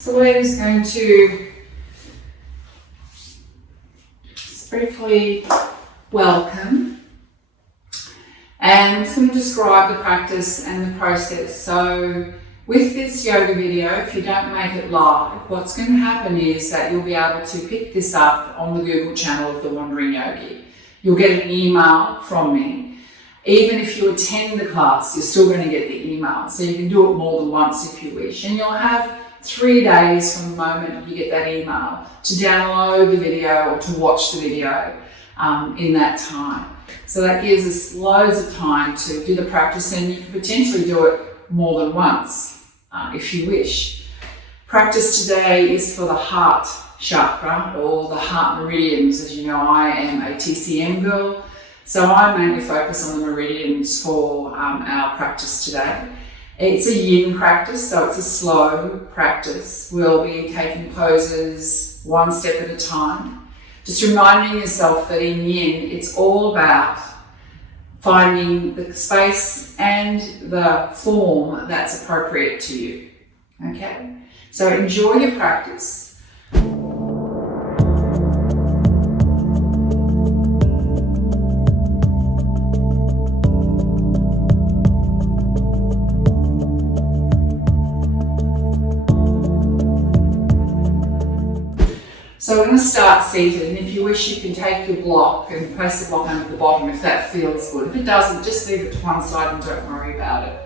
So we're just going to just briefly welcome, and I'm just going to describe the practice and the process. So with this yoga video, if you don't make it live, what's going to happen is that you'll be able to pick this up on the Google channel of the Wanderingyogilee. You'll get an email from me. Even if you attend the class, you're still going to get the email. So you can do it more than once if you wish. And you'll have 3 days from the moment you get that email to download the video or to watch the video in that time. So that gives us loads of time to do the practice, and you can potentially do it more than once if you wish. Practice today is for the heart chakra or the heart meridians. As you know, I am a TCM girl, so I mainly focus on the meridians for our practice today. It's a yin practice, so it's a slow practice. We'll be taking poses one step at a time. Just reminding yourself that in yin, it's all about finding the space and the form that's appropriate to you. Okay? So enjoy your practice. So we're going to start seated, and if you wish you can take your block and place the block under the bottom if that feels good. If it doesn't, just leave it to one side and don't worry about it.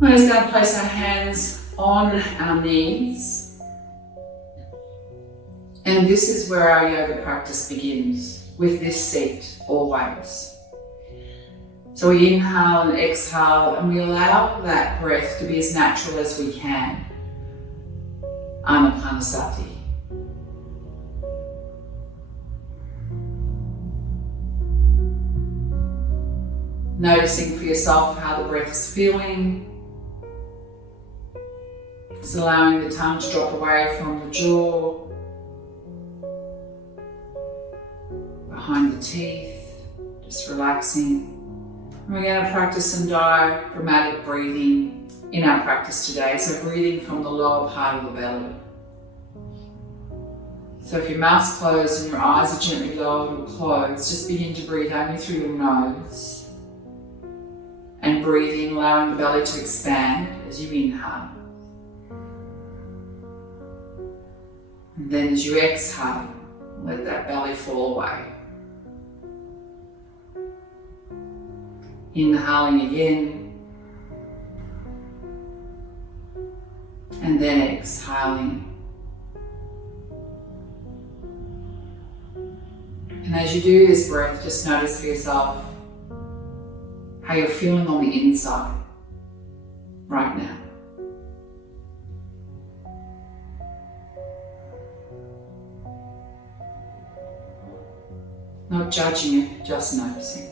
We're just going to place our hands on our knees, and this is where our yoga practice begins, with this seat always. So we inhale and exhale, and we allow that breath to be as natural as we can. Anapanasati. Noticing for yourself how the breath is feeling. Just allowing the tongue to drop away from the jaw, behind the teeth, just relaxing. And we're going to practice some diaphragmatic breathing in our practice today. So breathing from the lower part of the belly. So if your mouth's closed and your eyes are gently lowered or closed, just begin to breathe only through your nose. And breathing, allowing the belly to expand as you inhale. And then as you exhale, let that belly fall away. Inhaling again. And then exhaling. And as you do this breath, just notice for yourself how you're feeling on the inside right now. Not judging it, just noticing.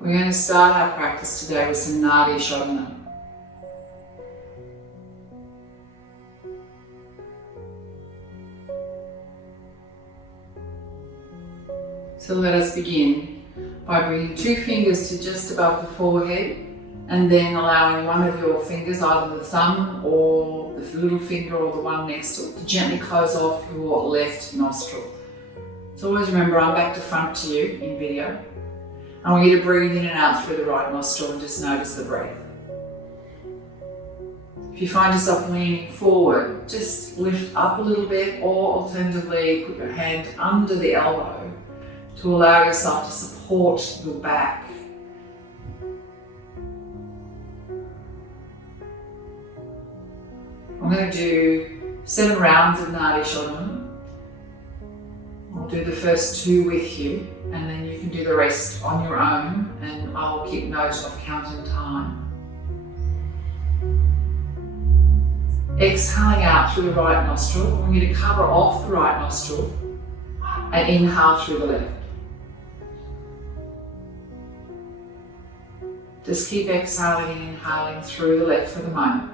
We're going to start our practice today with some Nadi Shodhana. So let us begin by bringing 2 fingers to just above the forehead, and then allowing one of your fingers, either the thumb or the little finger or the one next to it, to gently close off your left nostril. So always remember, I'm back to front to you in video. I want you to breathe in and out through the right nostril and just notice the breath. If you find yourself leaning forward, just lift up a little bit, or alternatively put your hand under the elbow to allow yourself to support your back. I'm going to do 7 rounds of Nadi Shodhana. I'll do the first 2 with you, and then you can do the rest on your own, and I'll keep note of counting time. Exhaling out through the right nostril. I want you to cover off the right nostril and inhale through the left. Just keep exhaling and inhaling through the left for the moment.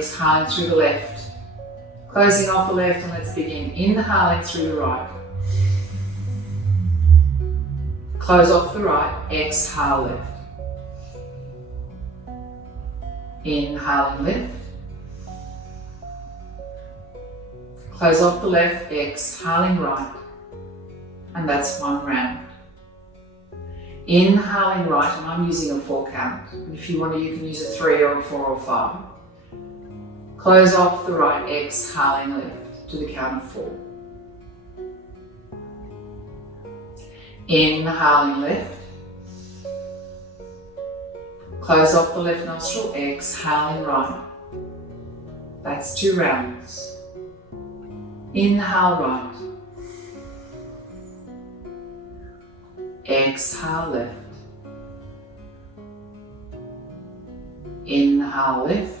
exhaling through the left. Closing off the left, and let's begin. Inhaling through the right. Close off the right, exhale left. Inhaling left. Close off the left, exhaling right. And that's one round. Inhaling right, and I'm using a 4 count. If you want to, you can use a 3 or a 4 or 5. Close off the right, exhaling left to the count of 4. Inhaling left. Close off the left nostril, exhaling right. That's 2 rounds. Inhale right. Exhale left. Inhale left.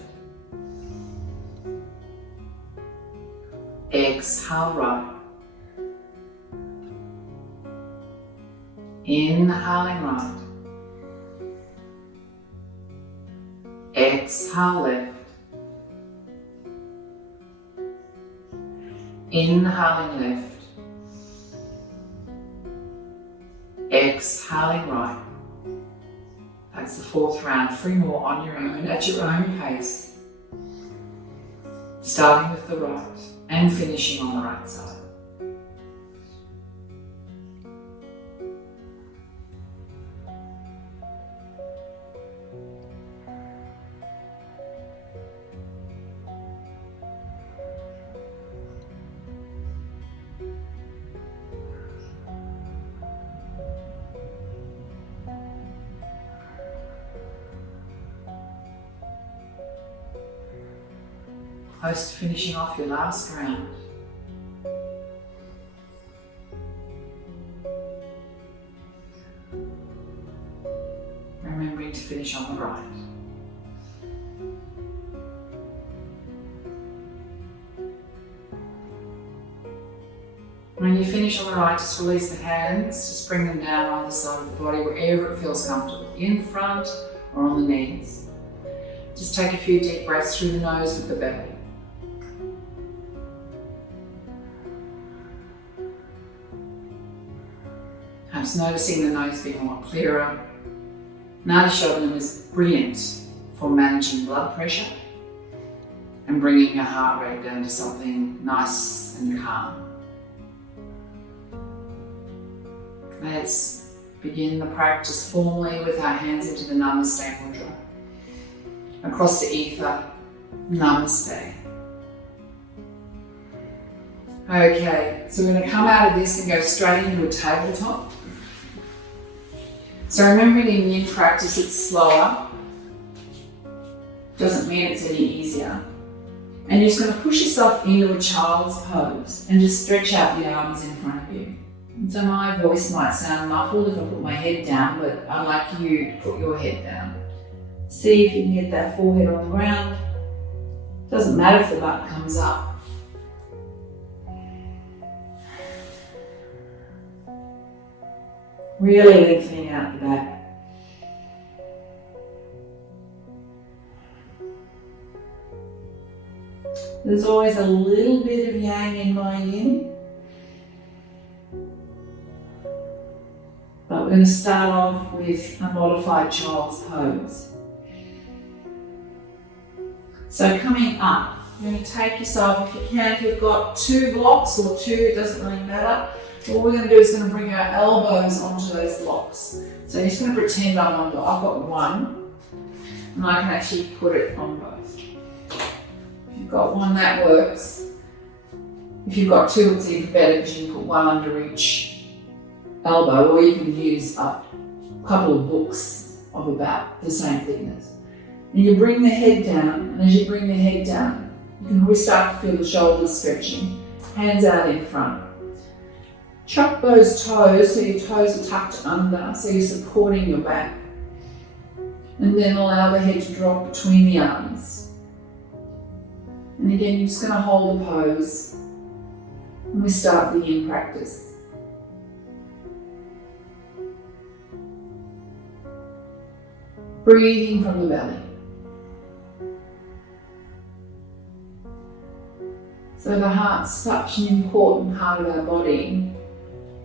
Exhale right. Inhaling right. Exhale left. Inhaling left. Exhaling right. That's the 4th round. 3 more on your own, at your own pace. Starting with the right and finishing on the right side. Close to finishing off your last round. Remembering to finish on the right. When you finish on the right, just release the hands, just bring them down either side of the body, wherever it feels comfortable, in front or on the knees. Just take a few deep breaths through the nose with the belly. Perhaps noticing the nose being a lot clearer. Nadi Shodhanam is brilliant for managing blood pressure and bringing your heart rate down to something nice and calm. Let's begin the practice formally with our hands into the Namaste Mudra. Across the ether, Namaste. Okay, so we're going to come out of this and go straight into a tabletop. So remembering in yin practice it's slower, doesn't mean it's any easier. And you're just going to push yourself into a child's pose and just stretch out the arms in front of you. And so my voice might sound muffled if I put my head down, but I'd like you to put your head down. See if you can get that forehead on the ground. Doesn't matter if the butt comes up. Really lengthening out the back. There's always a little bit of yang in my yin. But we're going to start off with a modified child's pose. So coming up, you're going to take yourself, if you can, if you've got 2 blocks or 2, it doesn't really matter. What we're going to do is going to bring our elbows onto those blocks. So you're just going to pretend I'm on block. I've got 1, and I can actually put it on both. If you've got 1, that works. If you've got 2, it's even better because you can put 1 under each elbow, or you can use a couple of books of about the same thickness. And you bring the head down, and as you bring the head down, you can always start to feel the shoulders stretching, hands out in front. Chuck those toes so your toes are tucked under, so you're supporting your back. And then allow the head to drop between the arms. And again, you're just going to hold the pose. And we start the yin practice. Breathing from the belly. So the heart's such an important part of our body,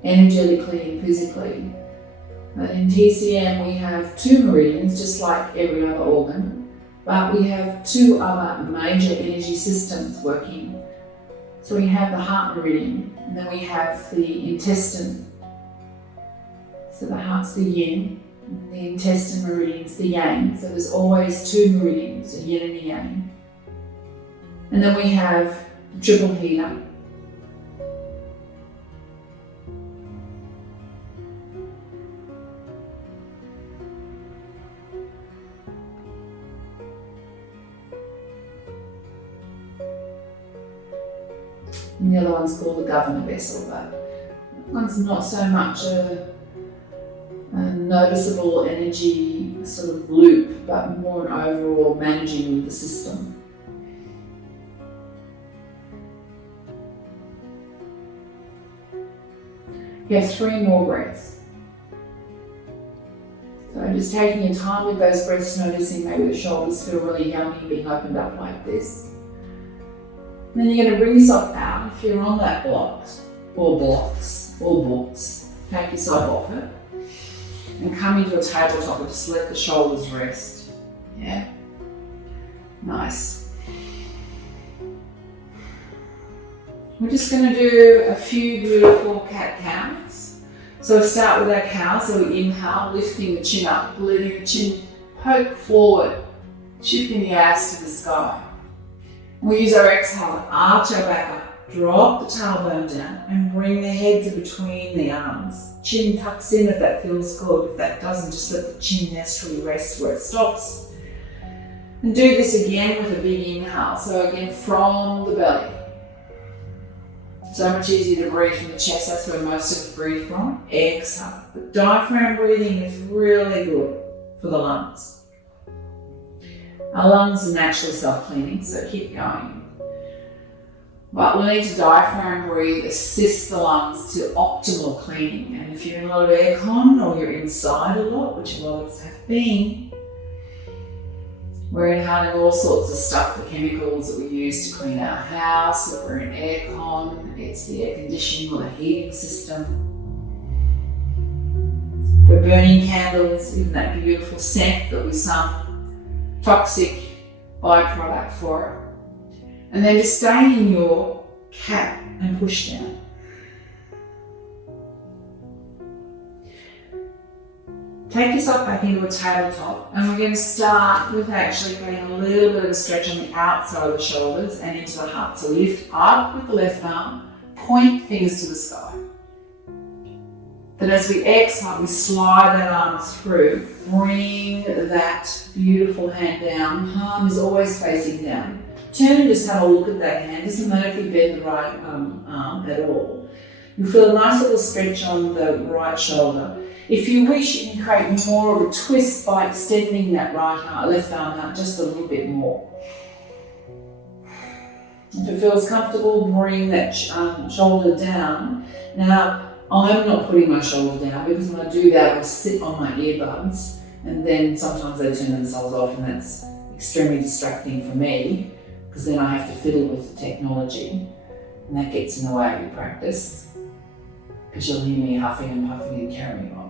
energetically and physically. But in TCM we have 2 meridians, just like every other organ, but we have 2 other major energy systems working. So we have the heart meridian, and then we have the intestine. So the heart's the yin, and the intestine meridian's the yang. So there's always 2 meridians, a yin and a yang. And then we have the triple heater. And the other one's called the governor vessel, but that one's not so much a noticeable energy sort of loop, but more an overall managing the system. You have 3 more breaths. So just taking your time with those breaths, noticing maybe the shoulders feel really yummy being opened up like this. And then you're going to bring yourself out. If you're on that block, or blocks, or books, take yourself off it and come into a tabletop and just let the shoulders rest. Yeah? Nice. We're just going to do a few beautiful cat cows. So we start with our cow. So we inhale, lifting the chin up, letting the chin poke forward, shifting the ass to the sky. We use our exhale to arch our back up, drop the tailbone down and bring the head to between the arms. Chin tucks in if that feels good. If that doesn't, just let the chin naturally rest where it stops. And do this again with a big inhale. So again, from the belly. So much easier to breathe from the chest. That's where most of us breathe from. Exhale. The diaphragm breathing is really good for the lungs. Our lungs are naturally self-cleaning, so keep going. But we need to diaphragm breathe, assist the lungs to optimal cleaning. And if you're in a lot of aircon or you're inside a lot, which a lot of us have been, we're inhaling all sorts of stuff, the chemicals that we use to clean our house. If we're in aircon, it's the air conditioning or the heating system. If we're burning candles, even that beautiful scent that we sung, toxic byproduct for it. And then just stay in your cat and push down. Take yourself back into a tabletop, and we're going to start with actually getting a little bit of a stretch on the outside of the shoulders and into the heart. So lift up with the left arm, point fingers to the sky. Then as we exhale, we slide that arm through, bring that beautiful hand down. Palm is always facing down. Turn and just have a look at that hand. Doesn't matter if you bend the right arm at all. You'll feel a nice little stretch on the right shoulder. If you wish, you can create more of a twist by extending that left arm out just a little bit more. If it feels comfortable, bring that shoulder down. Now, I'm not putting my shoulder down because when I do that, I sit on my earbuds and then sometimes they turn themselves off, and that's extremely distracting for me because then I have to fiddle with the technology and that gets in the way of your practice because you'll hear me huffing and puffing and carrying on.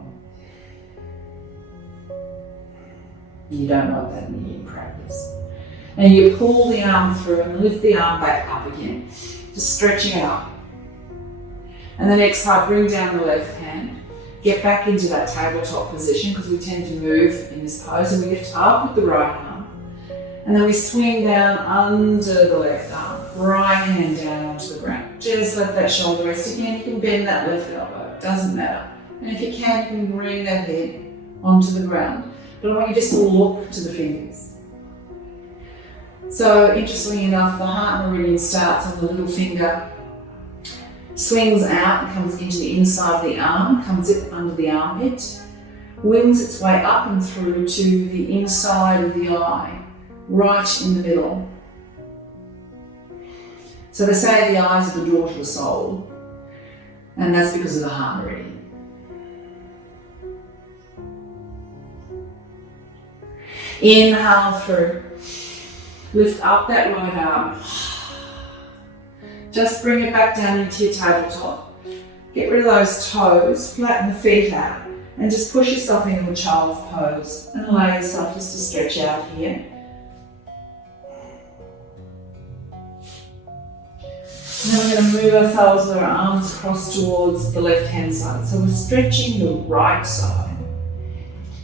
You don't want that in your practice. And you pull the arm through and lift the arm back up again, just stretching it up. And then exhale, bring down the left hand. Get back into that tabletop position because we tend to move in this pose, and we lift up with the right arm. And then we swing down under the left arm, right hand down onto the ground. Just let that shoulder rest again. You can bend that left elbow, doesn't matter. And if you can bring that head onto the ground. But I want you just to look to the fingers. So interestingly enough, the heart meridian starts on the little finger, swings out and comes into the inside of the arm, comes up under the armpit, wings its way up and through to the inside of the eye, right in the middle. So they say the eyes are the door to the soul, and that's because of the heart meridian. Inhale through, lift up that right arm. Just bring it back down into your tabletop. Get rid of those toes, flatten the feet out, and just push yourself into a child's pose and allow yourself just to stretch out here. And then we're going to move ourselves with our arms across towards the left-hand side. So we're stretching the right side.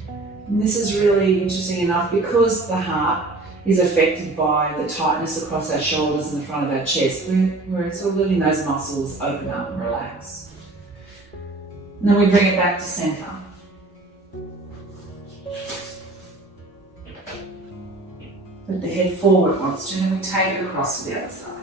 And this is really interesting enough because the heart is affected by the tightness across our shoulders and the front of our chest. We're sort of letting those muscles open up and relax. And then we bring it back to center. Put the head forward once, and then we take it across to the other side.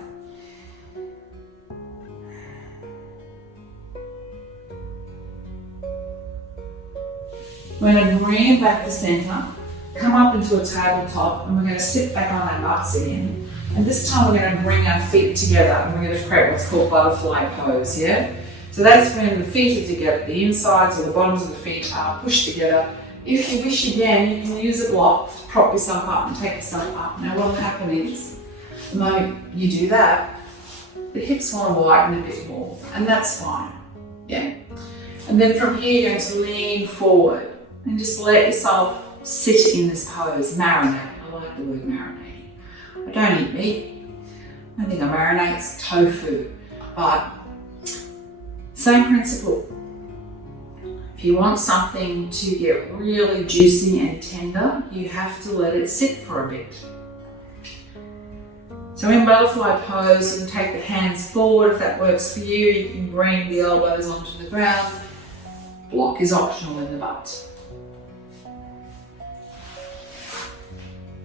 We're going to bring it back to center, come up into a tabletop, and we're going to sit back on our butts again. And this time we're going to bring our feet together and we're going to create what's called butterfly pose, yeah? So that's when the feet are together, the insides or the bottoms of the feet are pushed together. If you wish again, you can use a block to prop yourself up and take yourself up. Now what will happen is, the moment you do that, the hips want to widen a bit more, and that's fine, yeah? And then from here you're going to lean forward. And just let yourself sit in this pose, marinate. I like the word marinating. I don't eat meat. I think I marinate tofu, but same principle. If you want something to get really juicy and tender, you have to let it sit for a bit. So in butterfly pose, you can take the hands forward if that works for you. You can bring the elbows onto the ground. Block is optional in the butt.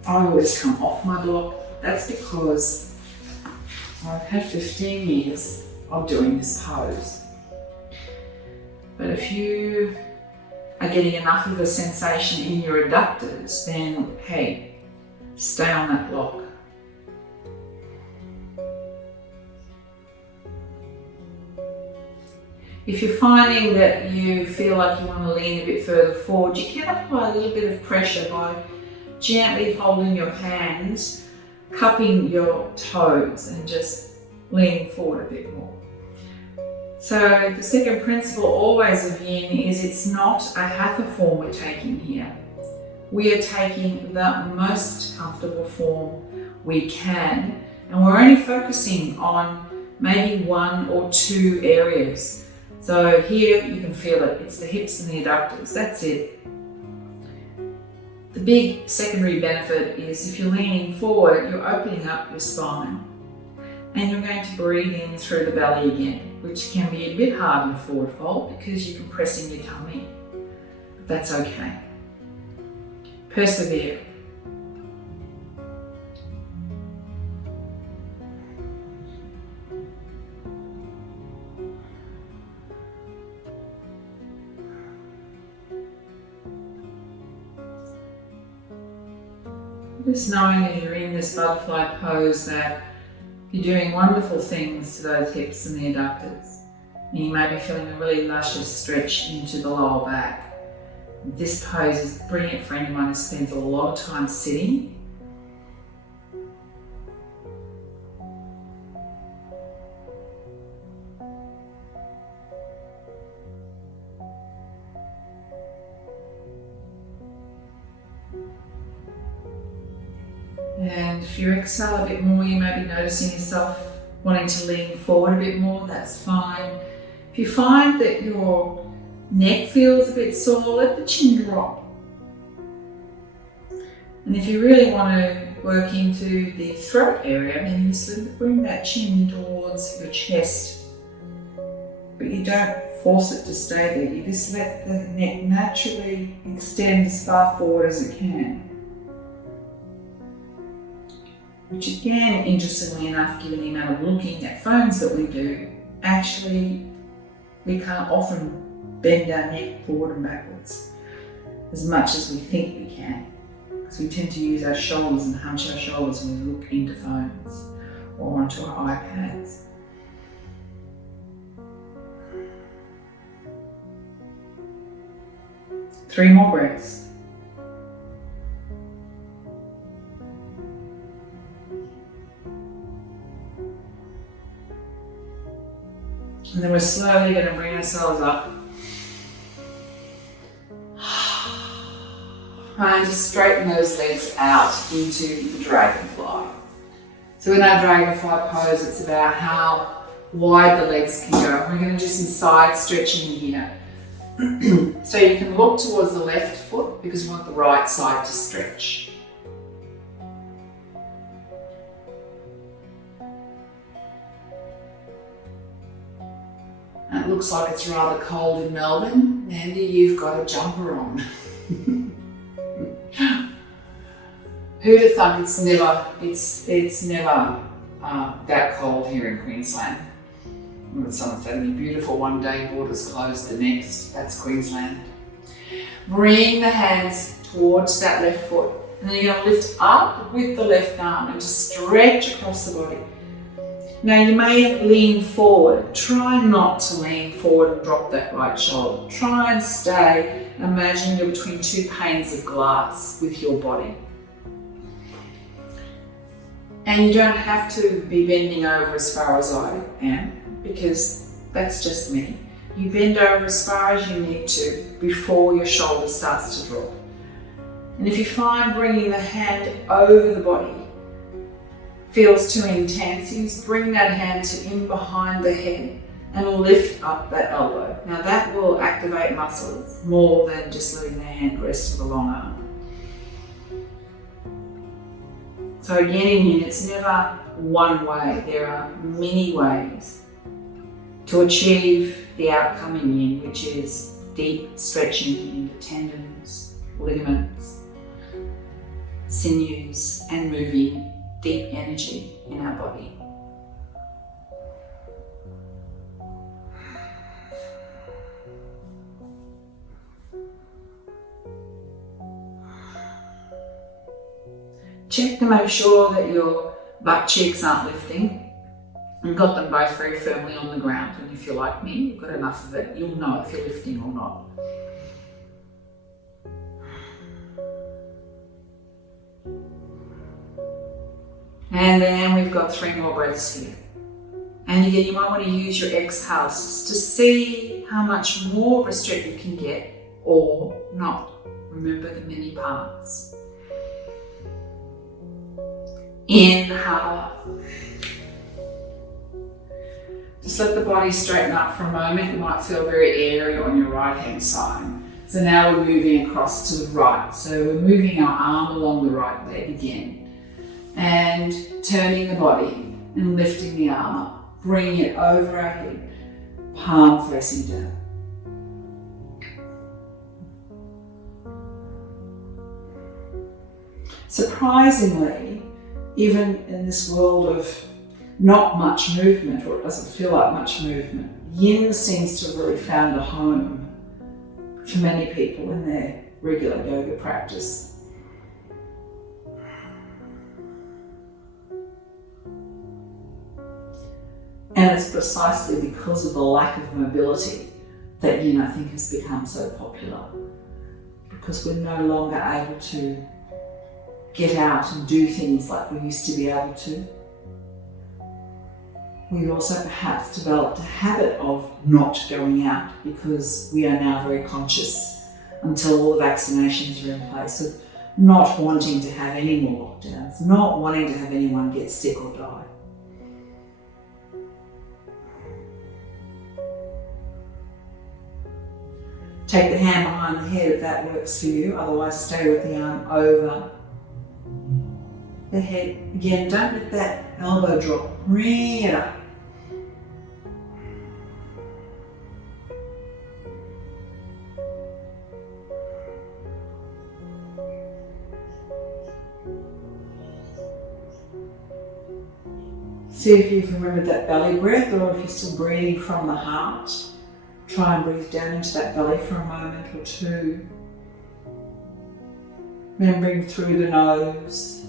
I always come off my block. That's because I've had 15 years of doing this pose. But if you are getting enough of a sensation in your adductors, then hey, stay on that block. If you're finding that you feel like you want to lean a bit further forward, you can apply a little bit of pressure by gently folding your hands, cupping your toes, and just leaning forward a bit more. So the second principle always of Yin is it's not a hatha form we're taking here. We are taking the most comfortable form we can, and we're only focusing on maybe one or two areas. So here you can feel it, it's the hips and the adductors, that's it. The big secondary benefit is if you're leaning forward, you're opening up your spine and you're going to breathe in through the belly again, which can be a bit hard in a forward fold because you're compressing your tummy, but that's okay. Persevere. Just knowing as you're in this butterfly pose that you're doing wonderful things to those hips and the adductors. And you may be feeling a really luscious stretch into the lower back. This pose is brilliant for anyone who spends a lot of time sitting. And if you exhale a bit more, you may be noticing yourself wanting to lean forward a bit more, that's fine. If you find that your neck feels a bit sore, let the chin drop. And if you really want to work into the throat area, then you sort of bring that chin towards your chest. But you don't force it to stay there, you just let the neck naturally extend as far forward as it can. Which again, interestingly enough, given the amount of looking at phones that we do, actually we can't often bend our neck forward and backwards as much as we think we can. Because we tend to use our shoulders and hunch our shoulders when we look into phones or onto our iPads. Three more breaths. And then we're slowly going to bring ourselves up. And just straighten those legs out into the dragonfly. So in our dragonfly pose, it's about how wide the legs can go. We're going to do some side stretching here. So you can look towards the left foot because we want the right side to stretch. And it looks like it's rather cold in Melbourne. Mandy, you've got a jumper on. Who'd have thunk it's never that cold here in Queensland. Someone said to me, beautiful one day, borders closed the next. That's Queensland. Bring the hands towards that left foot. And then you're going to lift up with the left arm and just stretch across the body. Now you may lean forward. Try not to lean forward and drop that right shoulder. Try and stay. Imagine you're between two panes of glass with your body. And you don't have to be bending over as far as I am, because that's just me. You bend over as far as you need to before your shoulder starts to drop. And if you find bringing the hand over the body feels too intense, you just bring that hand to in behind the head and lift up that elbow. Now that will activate muscles more than just letting the hand rest with a long arm. So again in yin, it's never one way. There are many ways to achieve the outcome in yin, which is deep stretching into tendons, ligaments, sinews, and moving deep energy in our body. Check to make sure that your butt cheeks aren't lifting and got them both very firmly on the ground. And if you're like me, you've got enough of it, you'll know if you're lifting or not. And then we've got 3 more breaths here. And again, you might want to use your exhales just to see how much more of a stretch you can get or not. Remember the many parts. Inhale. Just let the body straighten up for a moment. You might feel very airy on your right hand side. So now we're moving across to the right. So we're moving our arm along the right leg again and turning the body and lifting the arm up, bringing it over our head, palm facing down. Surprisingly, even in this world of not much movement, or it doesn't feel like much movement, yin seems to have really found a home for many people in their regular yoga practice. And it's precisely because of the lack of mobility that yin, I think, has become so popular. Because we're no longer able to get out and do things like we used to be able to. We've also perhaps developed a habit of not going out because we are now very conscious until all the vaccinations are in place of not wanting to have any more lockdowns, not wanting to have anyone get sick or die. Take the hand behind the head if that works for you, otherwise stay with the arm over the head. Again, don't let that elbow drop, bring it up. See if you've remembered that belly breath, or if you're still breathing from the heart. Try and breathe down into that belly for a moment or two. Then bring through the nose.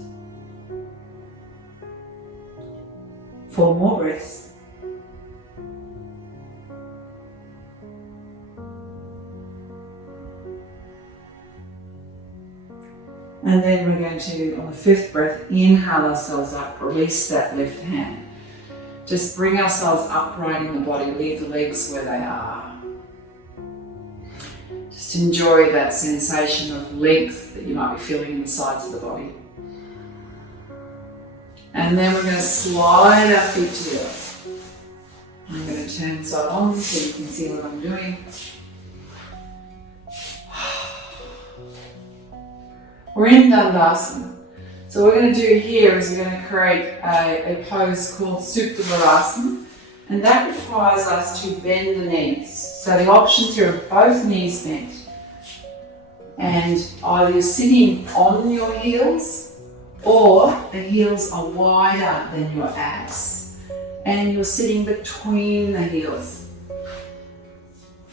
4 more breaths. And then we're going to, on the 5th breath, inhale ourselves up, release that left hand. Just bring ourselves upright in the body, leave the legs where they are. Just enjoy that sensation of length that you might be feeling in the sides of the body. And then we're going to slide our feet to the earth. I'm going to turn side on so you can see what I'm doing. We're in Dandasana. So what we're going to do here is we're going to create a pose called Supta Virasana, and that requires us to bend the knees. So the options here are both knees bent, and either you're sitting on your heels or the heels are wider than your abs, and you're sitting between the heels.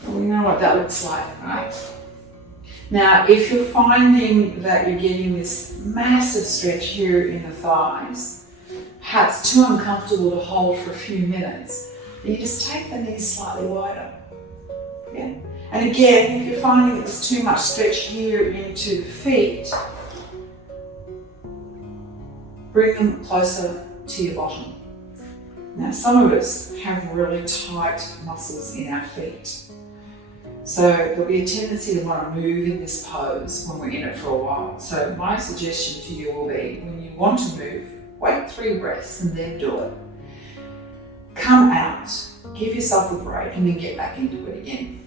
We know what that looks like, right? Now, if you're finding that you're getting this massive stretch here in the thighs, perhaps too uncomfortable to hold for a few minutes, then you just take the knees slightly wider. Yeah? And again, if you're finding that there's too much stretch here into the feet, bring them closer to your bottom. Now, some of us have really tight muscles in our feet. So there'll be a tendency to want to move in this pose when we're in it for a while. So my suggestion to you will be, when you want to move, wait 3 breaths and then do it. Come out, give yourself a break, and then get back into it again.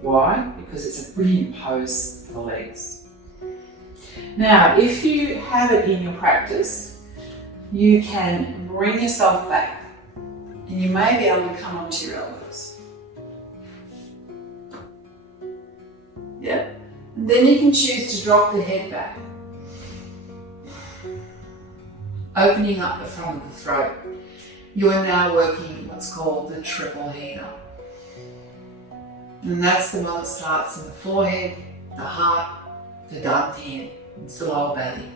Why? Because it's a brilliant pose for the legs. Now, if you have it in your practice, you can bring yourself back, and you may be able to come onto your elbows. Yeah. And then you can choose to drop the head back, opening up the front of the throat. You are now working what's called the triple heater. And that's the one that starts in the forehead, the heart, the dantian, it's the lower belly.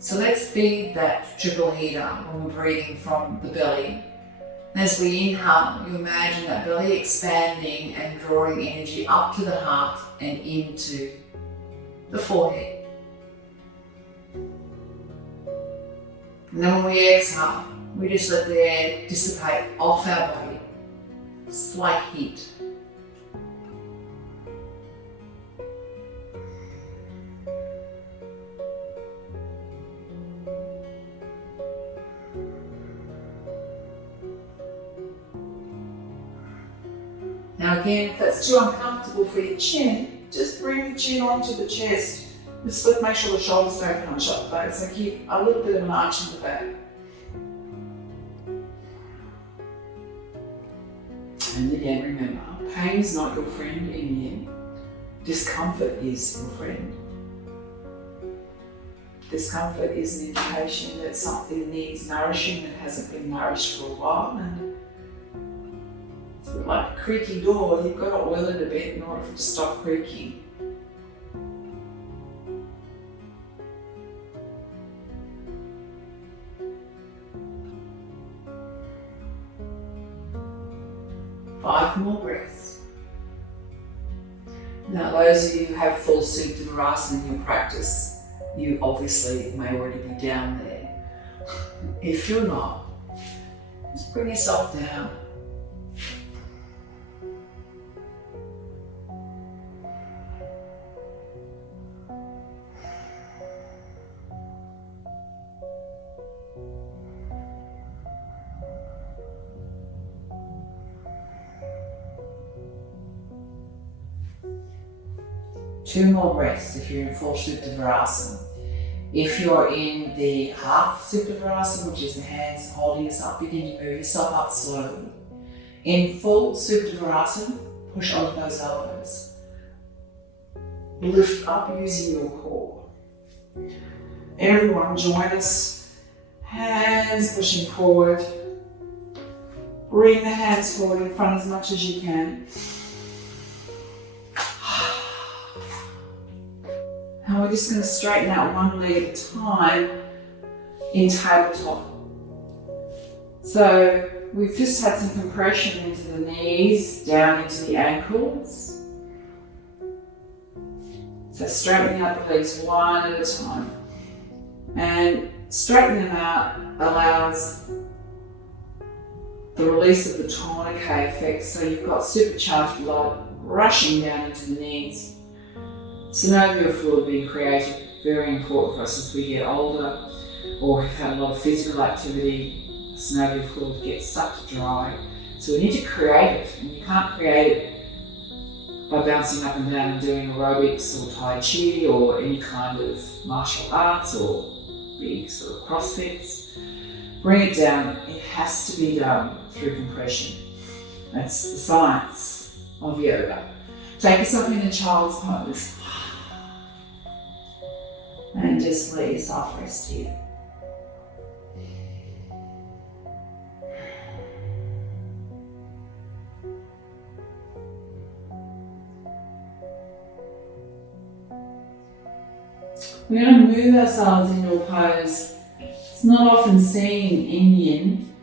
So let's feed that triple heater when we're breathing from the belly. As we inhale, you imagine that belly expanding and drawing energy up to the heart and into the forehead. And then when we exhale, we just let the air dissipate off our body. It's like heat. Now again, if that's too uncomfortable for your chin, just bring the chin onto the chest. Just make sure the shoulders don't punch up though, so keep a little bit of an arch in the back. And again, remember, pain is not your friend in yin. Discomfort is your friend. Discomfort is an indication that something needs nourishing that hasn't been nourished for a while. And like a creaky door, you've got to oil it a bit in order for it to stop creaking. Five more breaths. Now those of you who have full Supta Virasana in your practice, you obviously may already be down there. If you're not, just bring yourself down. Two more breaths if you're in full Supta Virasana. If you're in the half Supta Virasana, which is the hands holding us up, begin to move yourself up slowly. In full Supta Virasana, push onto those elbows. Lift up using your core. Everyone join us. Hands pushing forward. Bring the hands forward in front as much as you can. And we're just going to straighten out one leg at a time in tabletop. So we've just had some compression into the knees, down into the ankles. So So straightening out the legs one at a time. And straightening them out allows the release of the tourniquet effect, so you've got supercharged blood rushing down into the knees. Synovial fluid being created, very important for us as we get older or have had a lot of physical activity. Synovial fluid gets sucked dry. So we need to create it, and you can't create it by bouncing up and down and doing aerobics or Tai Chi or any kind of martial arts or big sort of CrossFits. Bring it down. It has to be done through compression. That's the science of yoga. Take yourself in a child's pose and just let yourself rest here. We're going to move ourselves into a pose. It's not often seen in Yin.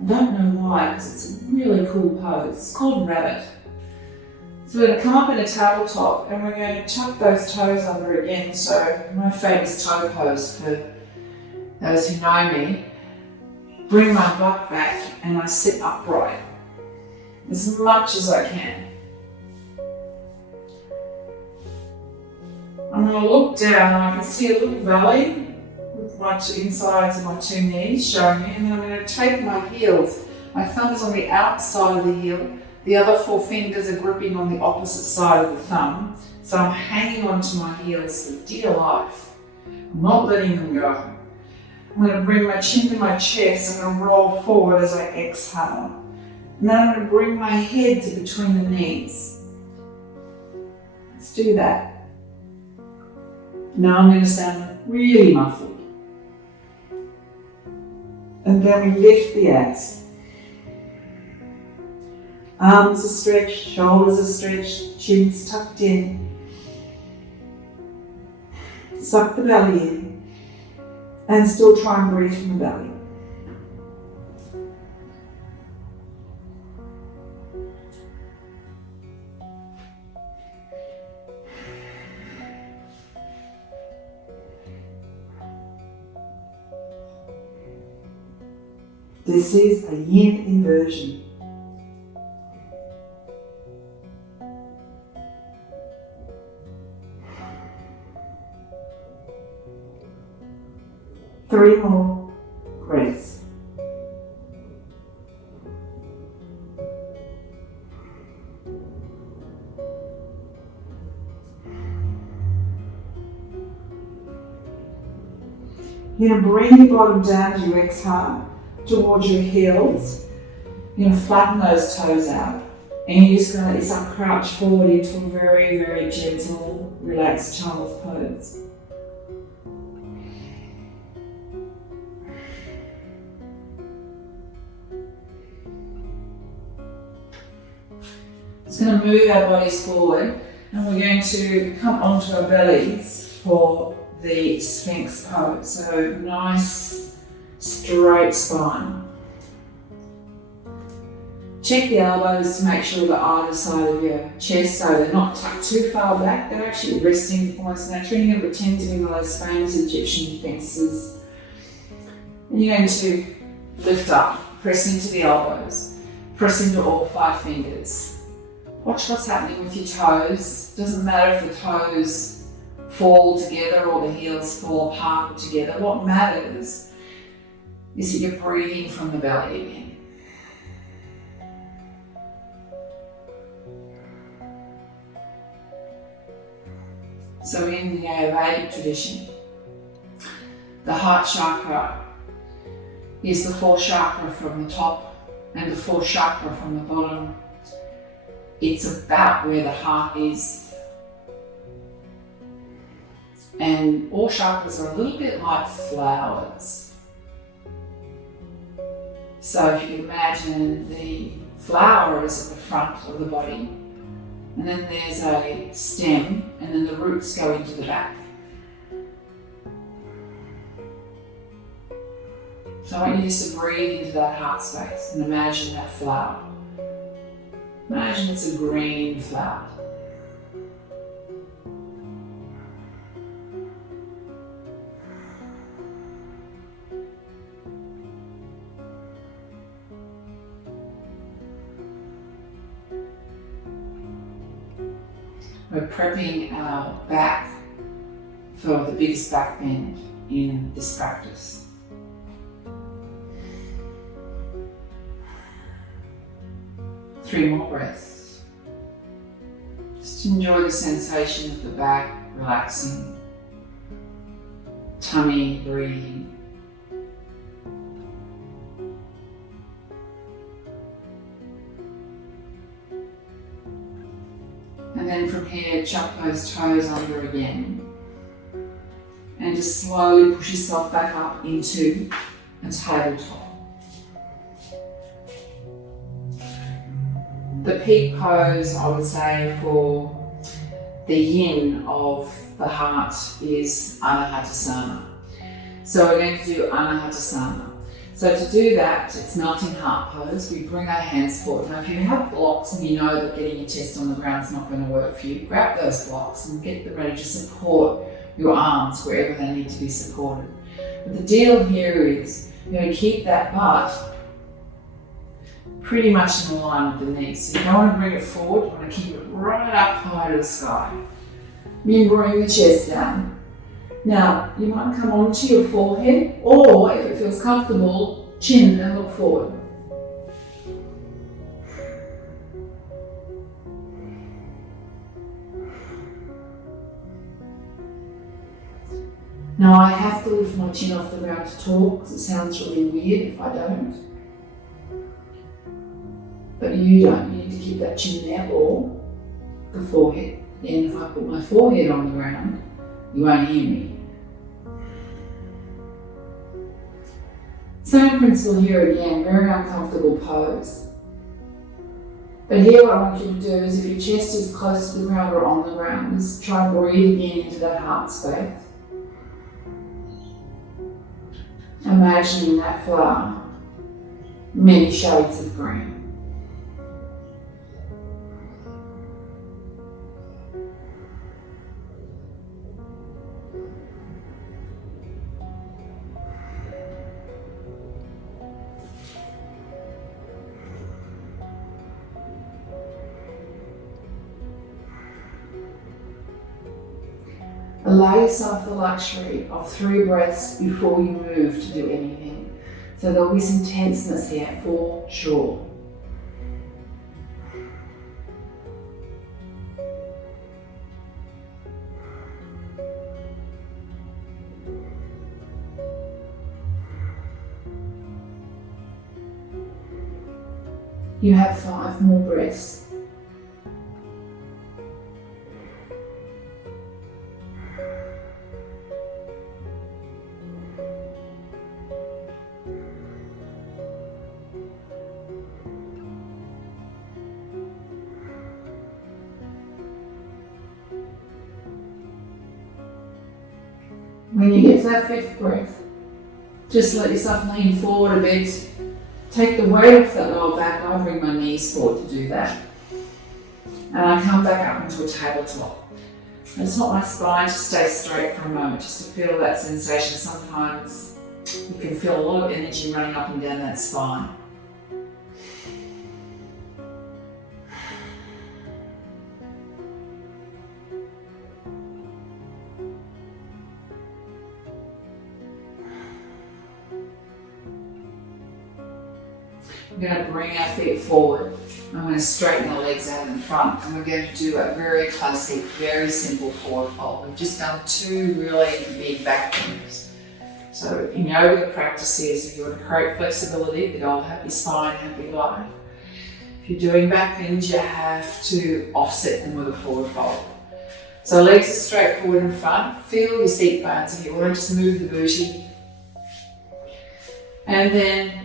I don't know why, because it's a really cool pose. It's called rabbit. So we're going to come up in a tabletop and we're going to tuck those toes under again. So my famous toe pose for those who know me. Bring my butt back and I sit upright as much as I can. I'm going to look down and I can see a little valley with my two insides of my two knees showing me, and then I'm going to take my heels. My thumb is on the outside of the heel. The other four fingers are gripping on the opposite side of the thumb. So I'm hanging onto my heels for dear life. I'm not letting them go. I'm going to bring my chin to my chest and I'm going to roll forward as I exhale. And then I'm going to bring my head to between the knees. Let's do that. Now I'm going to sound really muffled. And then we lift the ass. Arms are stretched, shoulders are stretched, chin's tucked in. Suck the belly in. And still try and breathe from the belly. This is a yin inversion. Three more breaths. You're going to bring your bottom down as you exhale towards your heels. You're going to flatten those toes out. And you're just going to let yourself crouch forward into a very, very gentle, relaxed child's pose. It's going to move our bodies forward, and we're going to come onto our bellies for the Sphinx pose. So nice straight spine. Check the elbows to make sure they're either side of your chest, so they're not tucked too far back. They're actually resting almost naturally. You're going to pretend to be one of those famous Egyptian sphinxes. And you're going to lift up, press into the elbows, press into all five fingers. Watch what's happening with your toes. Doesn't matter if the toes fall together or the heels fall apart together. What matters is that you're breathing from the belly again. So in the Ayurvedic tradition, the heart chakra is the fourth chakra from the top and the fourth chakra from the bottom. It's about where the heart is. And all chakras are a little bit like flowers. So if you can imagine, the flower is at the front of the body, and then there's a stem, and then the roots go into the back. So I want you just to breathe into that heart space and imagine that flower. Imagine it's a green flower. we're prepping our back for the biggest back bend in this practice. Three more breaths. Just enjoy the sensation of the back relaxing, tummy breathing. And then from here, chuck those toes under again. And just slowly push yourself back up into a tabletop. The peak pose, I would say, for the yin of the heart is Anahatasana. So we're going to do Anahatasana. So to do that, it's melting heart pose. We bring our hands forward. Now if you have blocks and you know that getting your chest on the ground is not going to work for you, grab those blocks and get them ready to support your arms wherever they need to be supported. But the deal here is you're going to keep that butt pretty much in line with the knees. So you don't want to bring it forward, you want to keep it right up high to the sky. Then bring the chest down. Now, you might come onto your forehead, or if it feels comfortable, chin and look forward. Now I have to lift my chin off the ground to talk because it sounds really weird if I don't. But you don't. You need to keep that chin there or the forehead. Then if I put my forehead on the ground, you won't hear me. Same principle here again, very uncomfortable pose. But here what I want you to do is if your chest is close to the ground or on the ground, is try and breathe again into that heart space. Imagining that flower, many shades of green. Allow yourself the luxury of 3 breaths before you move to do anything. So there'll be some tenseness here for sure. You have 5 more breaths. When you get to that 5th breath, just let yourself lean forward a bit. Take the weight off that lower back. I bring my knees forward to do that. And I come back up into a tabletop. I just want my spine to stay straight for a moment, just to feel that sensation. Sometimes you can feel a lot of energy running up and down that spine. We're going to bring our feet forward. I'm going to straighten the legs out in front, and we're going to do a very classic, very simple forward fold. We've just done 2 really big back bends. So in yoga, the practice is if you want to create flexibility, the goal, happy spine, happy life. If you're doing back bends, you have to offset them with a forward fold. So legs are straight forward in front. Feel your seat bones. If you want to just move the booty. And then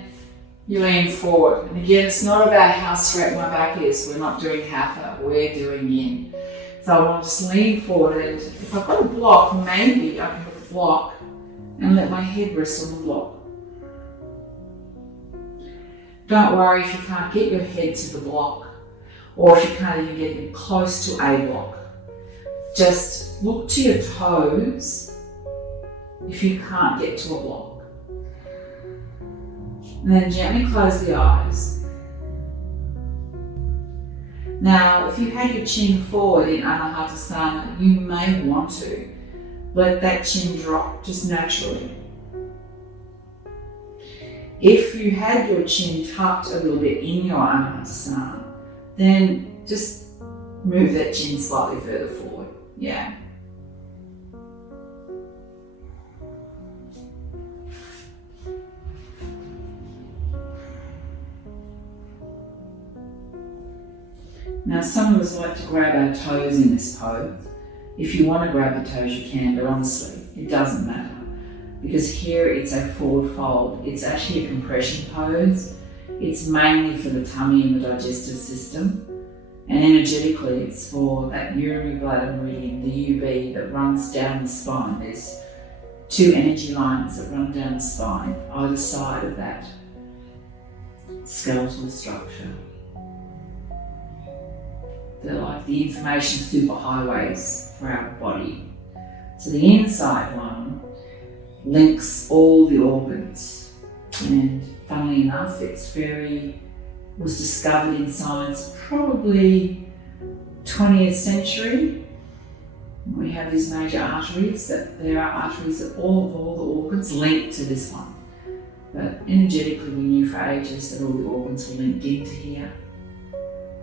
you lean forward. And again, it's not about how straight my back is. We're not doing hatha, we're doing yin. So I want to just lean forward, and if I've got a block, maybe I can put the block and let my head rest on the block. Don't worry if you can't get your head to the block, or if you can't even get close to a block. Just look to your toes if you can't get to a block. And then gently close the eyes. Now, if you had your chin forward in Anahatasana, you may want to let that chin drop just naturally. If you had your chin tucked a little bit in your Anahatasana, then just move that chin slightly further forward. Yeah. Now, some of us like to grab our toes in this pose. If you want to grab the toes, you can, but honestly, it doesn't matter. Because here it's a forward fold. It's actually a compression pose. It's mainly for the tummy and the digestive system. And energetically, it's for that urinary bladder meridian, the UB, that runs down the spine. There's two energy lines that run down the spine, either side of that skeletal structure. They're like the information superhighways for our body. So the inside one links all the organs, and funnily enough, was discovered in science probably 20th century. We have these major arteries, that there are arteries that all the organs link to this one. But energetically we knew for ages that all the organs were linked into here.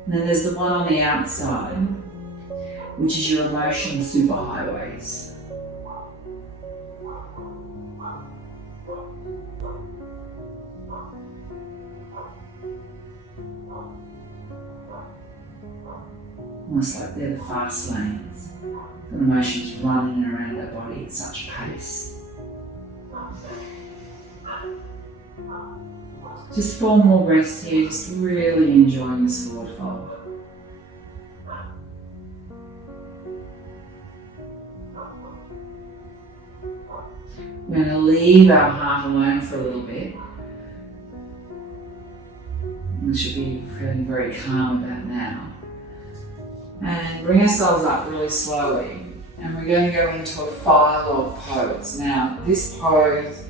And then there's the one on the outside, which is your emotion superhighways. Almost like they're the fast lanes. The emotions running around our body at such pace. Just 4 more breaths here, just really enjoying this forward fold. We're going to leave our heart alone for a little bit. We should be feeling very calm about now. And bring ourselves up really slowly. And we're going to go into a fire log pose. Now, this pose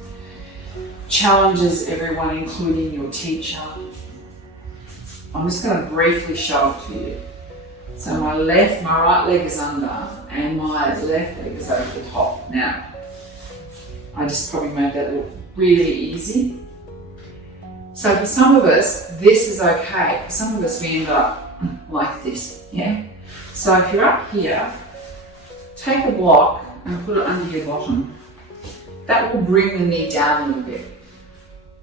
challenges everyone, including your teacher. I'm just going to briefly show it to you. So my right leg is under and my left leg is over the top. Now, I just probably made that look really easy. So for some of us, this is okay. For some of us, we end up like this, yeah? So if you're up here, take a block and put it under your bottom. That will bring the knee down a little bit.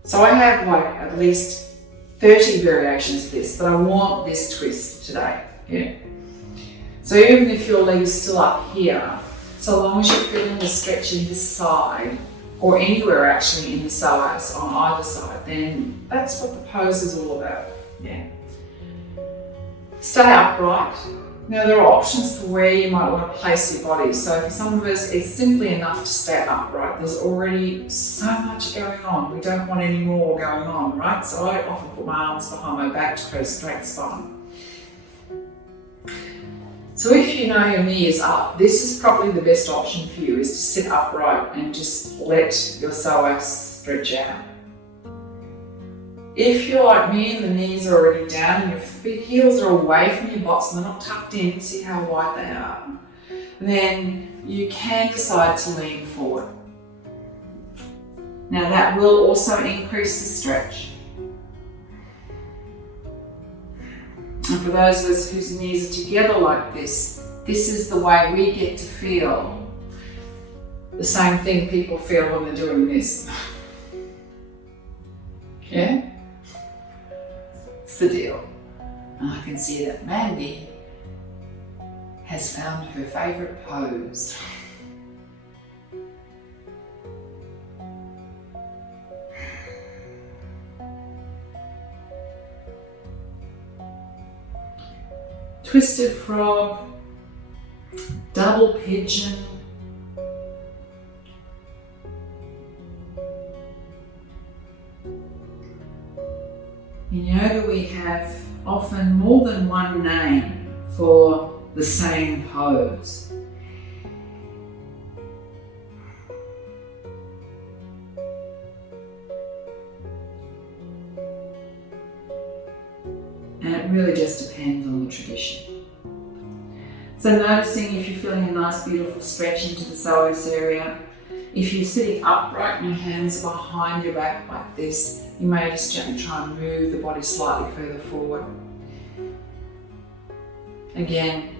So I have like at least 30 variations of this, but I want this twist today, yeah? So even if your leg is still up here, so long as you're feeling the stretch in this side, or anywhere actually in the psoas on either side, then that's what the pose is all about, yeah? Stay upright. Now there are options for where you might want to place your body. So for some of us, it's simply enough to stay upright. There's already so much going on. We don't want any more going on, right? So I often put my arms behind my back to create a straight spine. So if you know your knee is up, this is probably the best option for you, is to sit upright and just let your psoas stretch out. If you're like me and the knees are already down and your heels are away from your box and they're not tucked in, see how wide they are, then you can decide to lean forward. Now that will also increase the stretch. And for those of us whose knees are together like this is the way we get to feel the same thing people feel when they're doing this. Yeah? It's the deal. And I can see that Mandy has found her favourite pose. Twisted frog, double pigeon, in yoga we have often more than one name for the same pose. And it really just depends on the tradition. So noticing if you're feeling a nice beautiful stretch into the pelvis area. If you're sitting upright and your hands are behind your back like this, you may just gently try and move the body slightly further forward. Again,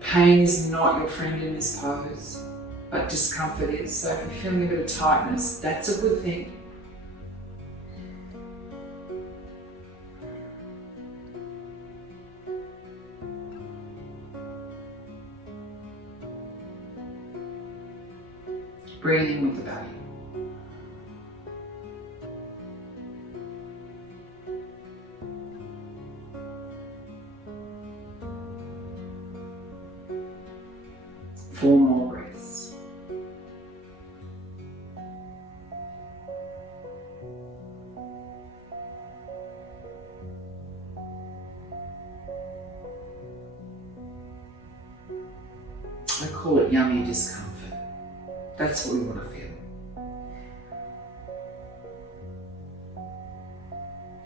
pain is not your friend in this pose, but discomfort is. So if you're feeling a bit of tightness, that's a good thing. Breathing with the belly. Four more breaths. I call it yummy discomfort. That's what we want to feel.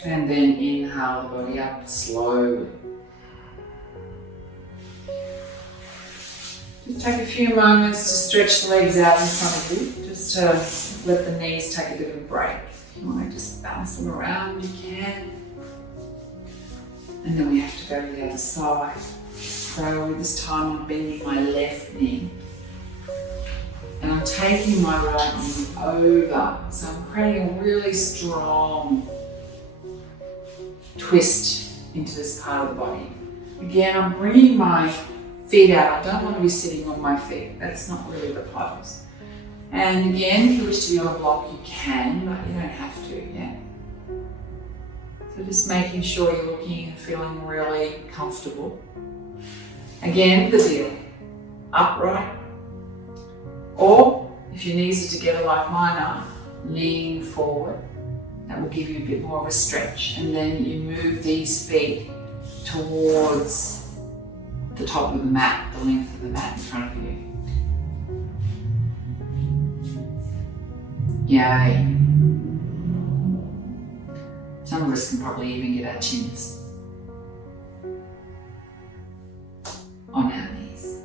And then inhale the body up slowly. Just take a few moments to stretch the legs out in front of you, just to let the knees take a bit of a break. If you want to just bounce them around, you can. And then we have to go to the other side. So this time I'm bending my left knee. And I'm taking my right knee over. So I'm creating a really strong twist into this part of the body. Again, I'm bringing my feet out. I don't want to be sitting on my feet. That's not really the pose. And again, if you wish to be on a block, you can, but you don't have to, yeah? So just making sure you're looking and feeling really comfortable. Again, the deal. Upright. Or, if your knees are together like mine are, lean forward. That will give you a bit more of a stretch. And then you move these feet towards the top of the mat, the length of the mat in front of you. Yay. Some of us can probably even get our chins on our knees.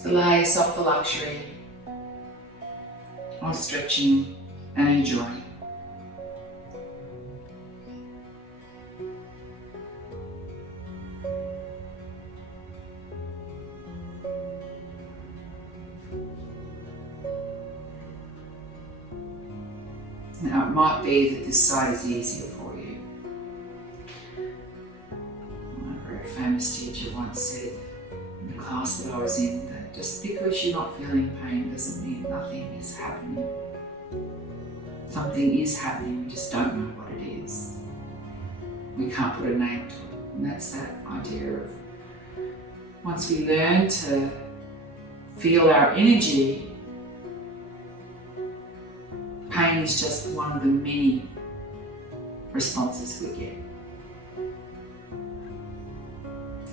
So allow yourself the luxury of stretching and enjoying. Now it might be that this side is easier for you. A very famous teacher once said in the class that I was in that just because you're not feeling pain doesn't mean nothing is happening. Something is happening, we just don't know what it is. We can't put a name to it. And that's that idea of once we learn to feel our energy, pain is just one of the many responses we get,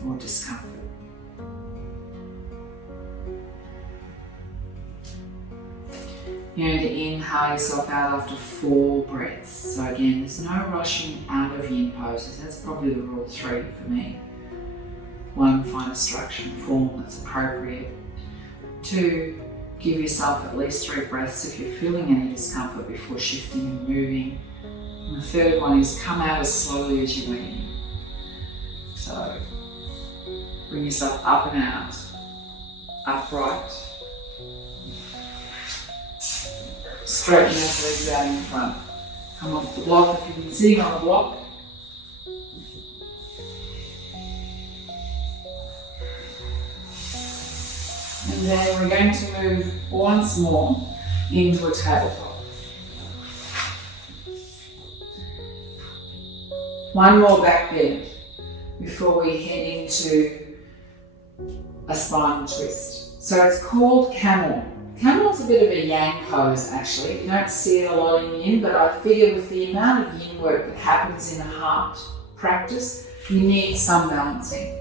or discomfort. You're going to inhale yourself out after 4 breaths. So again, there's no rushing out of yin poses. That's probably the rule 3 for me. 1, find a structure and form that's appropriate. 2, give yourself at least 3 breaths if you're feeling any discomfort before shifting and moving. And the 3rd one is come out as slowly as you went in. So bring yourself up and out, upright. Straighten those legs out in front. Come off the block if you've been sitting on a block. And then we're going to move once more into a tabletop. One more back bend before we head into a spinal twist. So it's called camel. Camel's a bit of a yang pose actually. You don't see it a lot in yin, but I figure with the amount of yin work that happens in the heart practice, you need some balancing.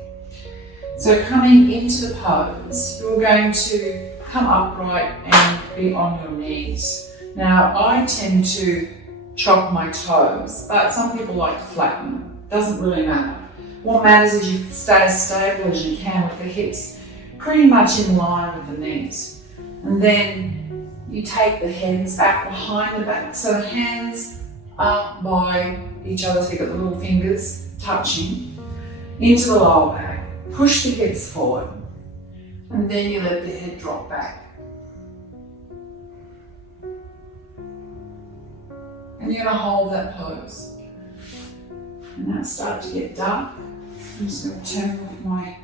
So coming into the pose, you're going to come upright and be on your knees. Now, I tend to chop my toes, but some people like to flatten them. Doesn't really matter. What matters is you stay as stable as you can with the hips pretty much in line with the knees. And then you take the hands back behind the back. So the hands are by each other, so you've got the little fingers touching into the lower back. Push the hips forward, and then you let the head drop back. And you're going to hold that pose. And now it's starting to get dark. I'm just going to turn off my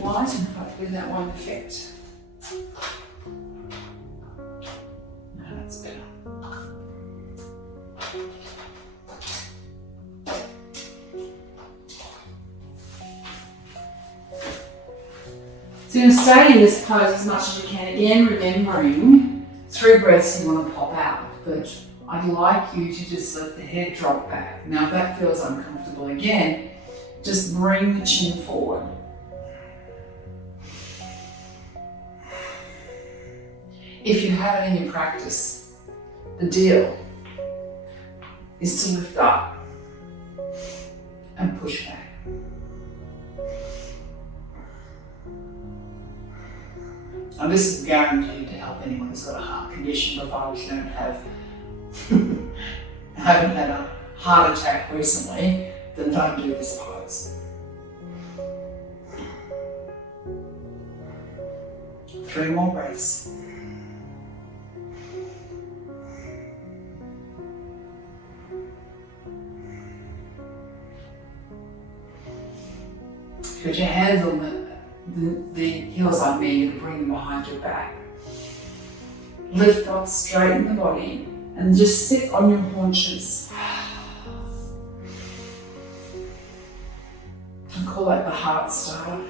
light and hopefully that won't affect. No, that's better. So you're going to stay in this pose as much as you can. Again, remembering 3 breaths you want to pop out, but I'd like you to just let the head drop back. Now, if that feels uncomfortable again, just bring the chin forward. If you have it in your practice, the deal is to lift up and push back. Now, this is guaranteed to help anyone who's got a heart condition, provided you don't have haven't had a heart attack recently, then don't do this pose. 3 more breaths. Put your hands on the heels like me and bring them behind your back. Lift up, straighten the body, and just sit on your haunches. I call that the heart starter.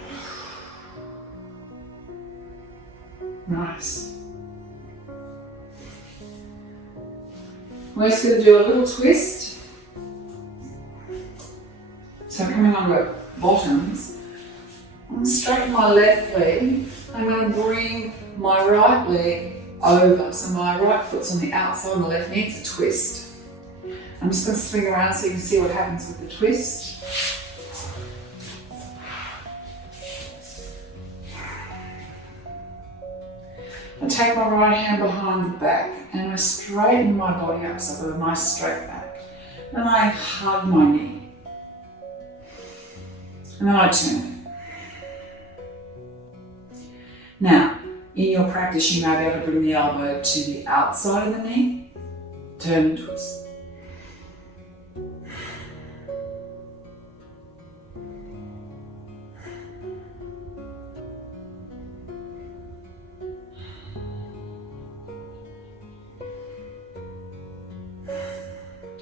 Nice. We're just going to do a little twist. So coming on the bottoms, I'm going to straighten my left leg. I'm going to bring my right leg over. So my right foot's on the outside, my left needs a twist. I'm just going to swing around so you can see what happens with the twist. I take my right hand behind the back and I straighten my body up so I've got a nice straight back. Then I hug my knee. And then I turn. Now, in your practice, you may be able to bring the elbow to the outside of the knee, turn and twist.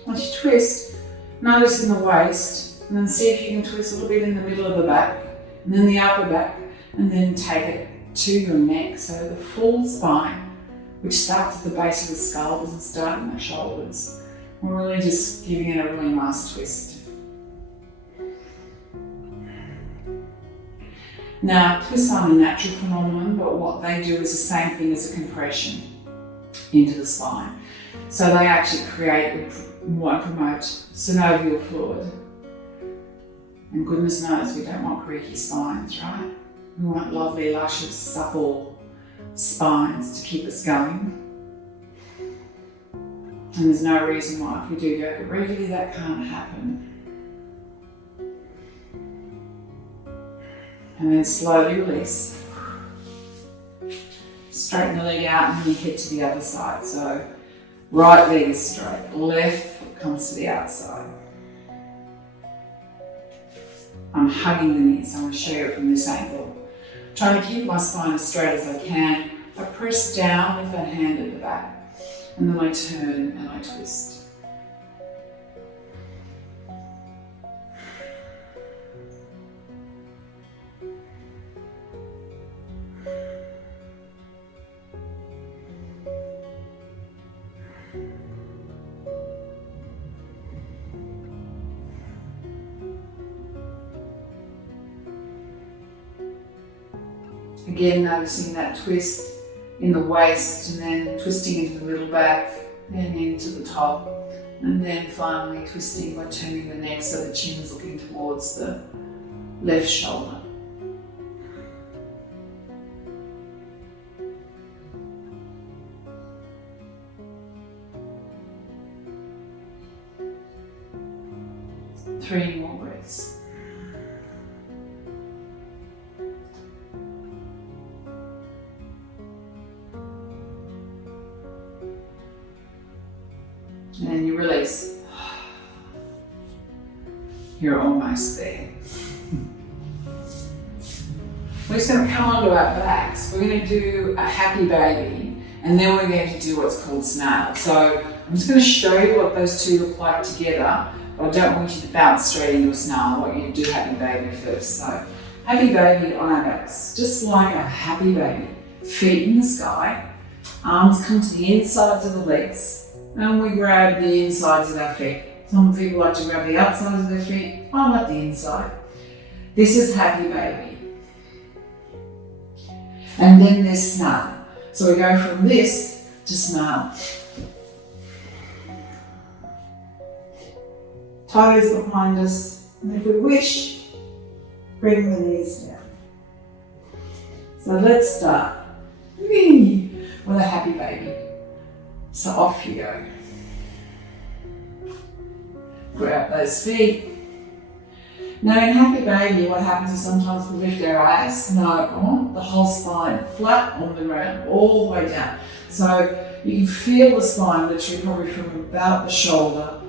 Once you twist, notice in the waist, and then see if you can twist a little bit in the middle of the back, and then the upper back, and then take it to your neck, so the full spine, which starts at the base of the skull, doesn't start in the shoulders. We're really just giving it a really nice twist. Now, twists aren't a natural phenomenon, but what they do is the same thing as a compression into the spine. So they actually create and promote synovial fluid. And goodness knows we don't want creaky spines, right? We want lovely, luscious, supple spines to keep us going. And there's no reason why if we do yoga regularly that can't happen. And then slowly release. Straighten the leg out and then you head to the other side. So right leg is straight, left foot comes to the outside. I'm hugging the knees, so I'm going to show you it from this angle. Trying to keep my spine as straight as I can. I press down with that hand at the back, and then I turn and I twist. Again, noticing that twist in the waist and then twisting into the middle back and into the top. And then finally twisting by turning the neck so the chin is looking towards the left shoulder. Three more breaths. And then you release. You're almost there. We're just going to come onto our backs. We're going to do a happy baby, and then we're going to do what's called snail. So I'm just going to show you what those two look like together, but I don't want you to bounce straight into a snail. I want you to do happy baby first. So happy baby on our backs, just like a happy baby. Feet in the sky, arms come to the insides of the legs, and we grab the insides of our feet. Some people like to grab the outsides of their feet. I like the inside. This is happy baby. And then there's snail. So we go from this to snail. Toes behind us, and if we wish, bring the knees down. So let's start with a happy baby. So off you go. Grab those feet. Now in happy baby, what happens is sometimes we lift our ass, no, the whole spine flat on the ground, all the way down. So you can feel the spine literally probably from about the shoulder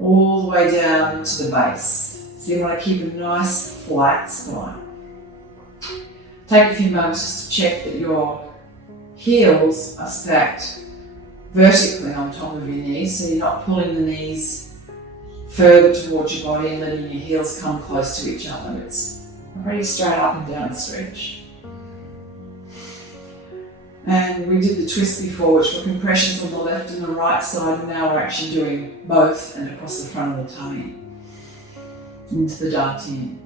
all the way down to the base. So you want to keep a nice flat spine. Take a few moments just to check that your heels are stacked vertically on top of your knees, so you're not pulling the knees further towards your body and letting your heels come close to each other. It's a pretty straight up and down stretch. And we did the twist before, which were compressions on the left and the right side, and now we're actually doing both and across the front of the tummy into the dantian.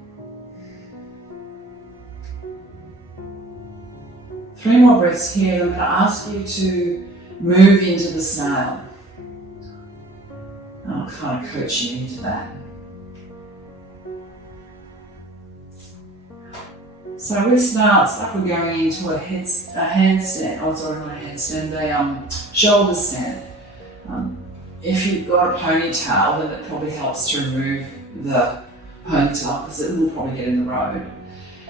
3 more breaths here. I'm going to ask you to move into the snail. I'll kind of coach you into that. So with snail, it's like we're going into a handstand, a shoulder stand. If you've got a ponytail, then it probably helps to remove the ponytail because it will probably get in the road.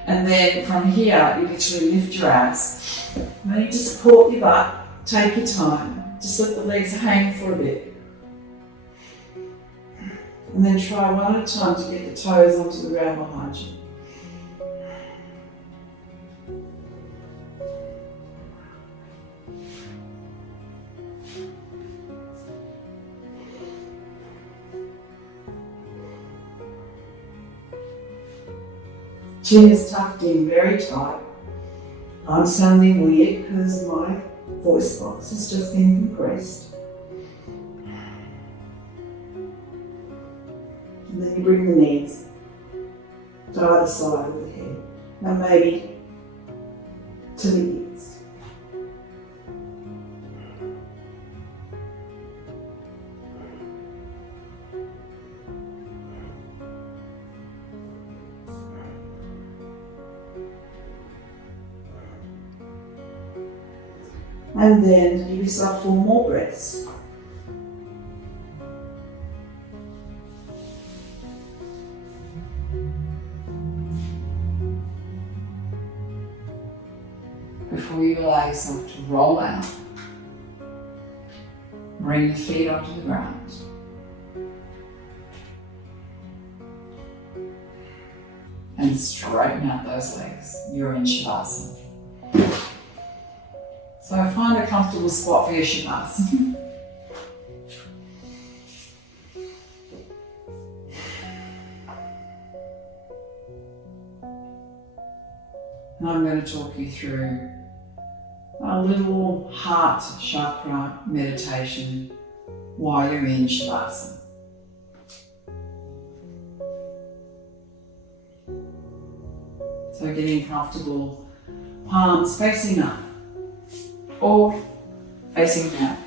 And then from here, you literally lift your ass. Then you just support your butt, take your time, just let the legs hang for a bit. And then try one at a time to get the toes onto the ground behind you. Chin is tucked in very tight. I'm sounding weird because my voice box has just been compressed. And then you bring the knees to either side of the head, and maybe to the ears. And then give yourself 4 more breaths. Before you allow yourself to roll out, bring your feet onto the ground. And straighten out those legs. You're in Shavasana. So find a comfortable spot for your Shavasana. And I'm going to talk you through a little heart chakra meditation while you're in Shavasana. So getting comfortable palms facing up or facing down.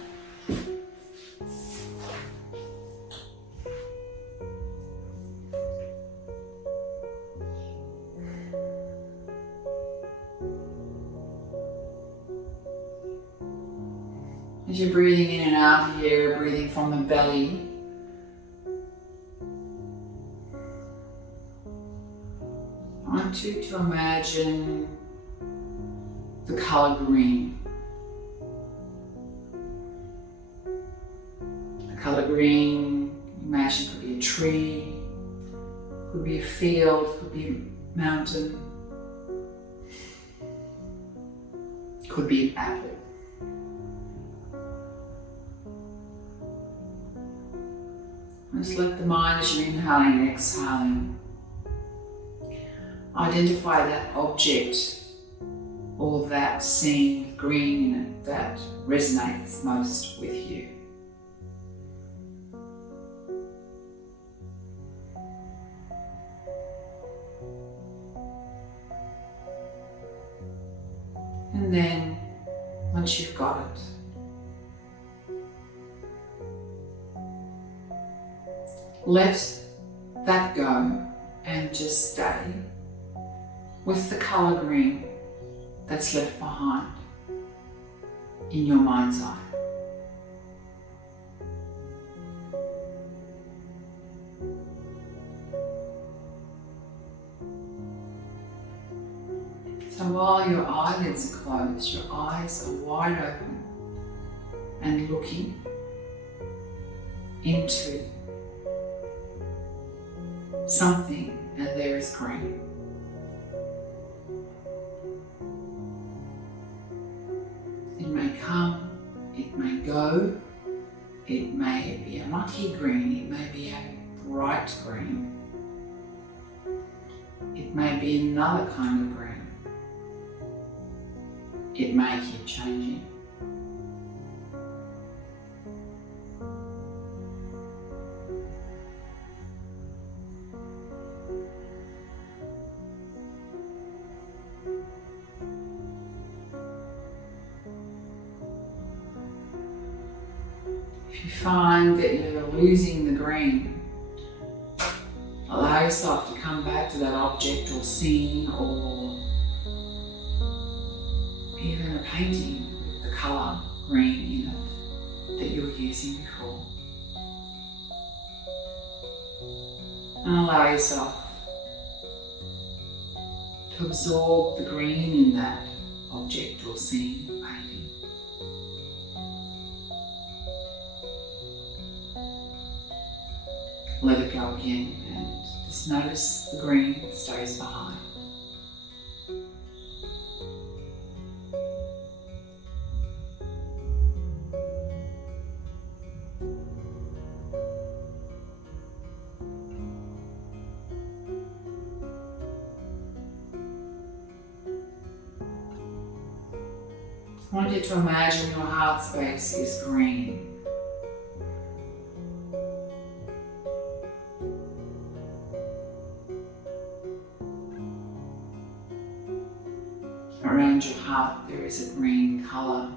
As you're breathing in and out here, breathing from the belly, I want you to imagine the colour green. The colour green, imagine could be a tree, could be a field, could be a mountain, could be an apple. Just let the mind, as you're inhaling and exhaling, identify that object or that scene with green in it that resonates most with you. And then, once you've got it, let that go and just stay with the colour green that's left behind in your mind's eye. So while your eyelids are closed, your eyes are wide open and looking into something, and there is green. It may come, it may go, it may be a mucky green, it may be a bright green, it may be another kind of green, it may keep changing. If you find that you're losing the green, allow yourself to come back to that object or scene or even a painting with the colour green in it that you were using before. And allow yourself to absorb the green in that object or scene or painting. Let it go again and just notice the green that stays behind. I want you to imagine your heart space is green. Around your heart there is a green colour.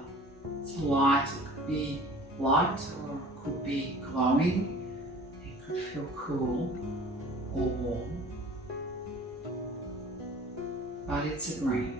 It's light, it could be light or it could be glowing. It could feel cool or warm. But it's a green.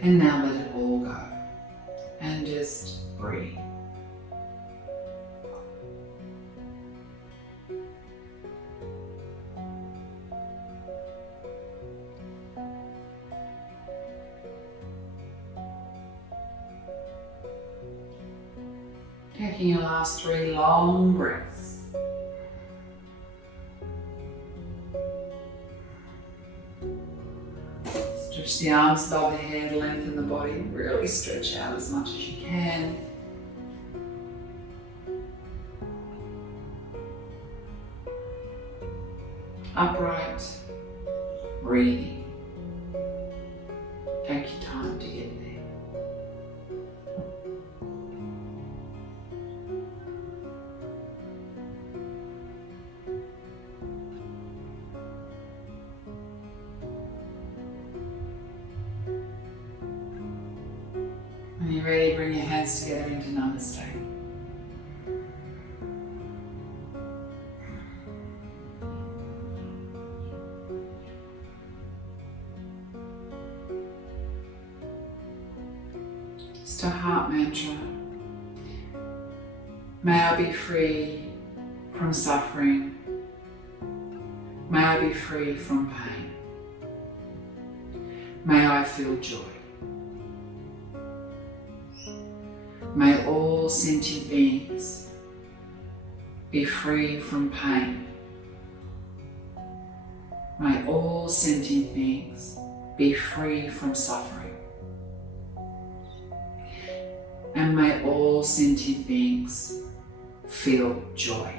And now let it all go and just breathe. Taking your last 3 long breaths. Stretch the arms above the head, lengthen the body, really stretch out as much as you can. Upright, breathing. Take your time to get there. When you're ready, bring your hands together into Namaste. Just a heart mantra. May I be free from suffering. May I be free from pain. May I feel joy. May all sentient beings be free from pain. May all sentient beings be free from suffering. And may all sentient beings feel joy.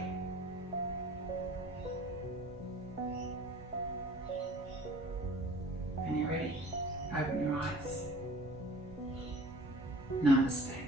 And you're ready? Open your eyes. Namaste.